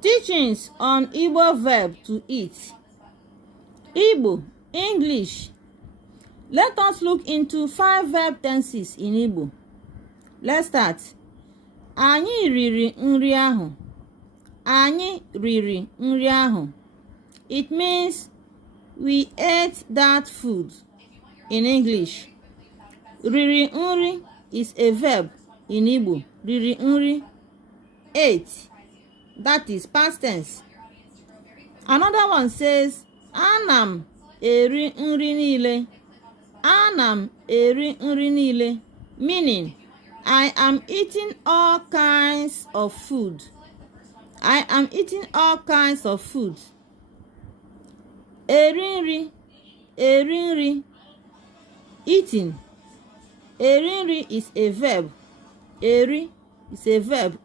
Teachings on Igbo verb to eat. Igbo, English. Let us look into 5 verb tenses in Igbo. Let's start. Anyị riri nri ahụ. Anyị riri nri ahụ. It means we ate that food. In English, riri nri is a verb in Igbo. Riri nri, ate. That is past tense. Another one says, Anam eri nri niile. Anam eri nri niile, meaning I am eating all kinds of food. I am eating all kinds of food. Eri nri, eating. Eri nri is a verb. Eri is a verb.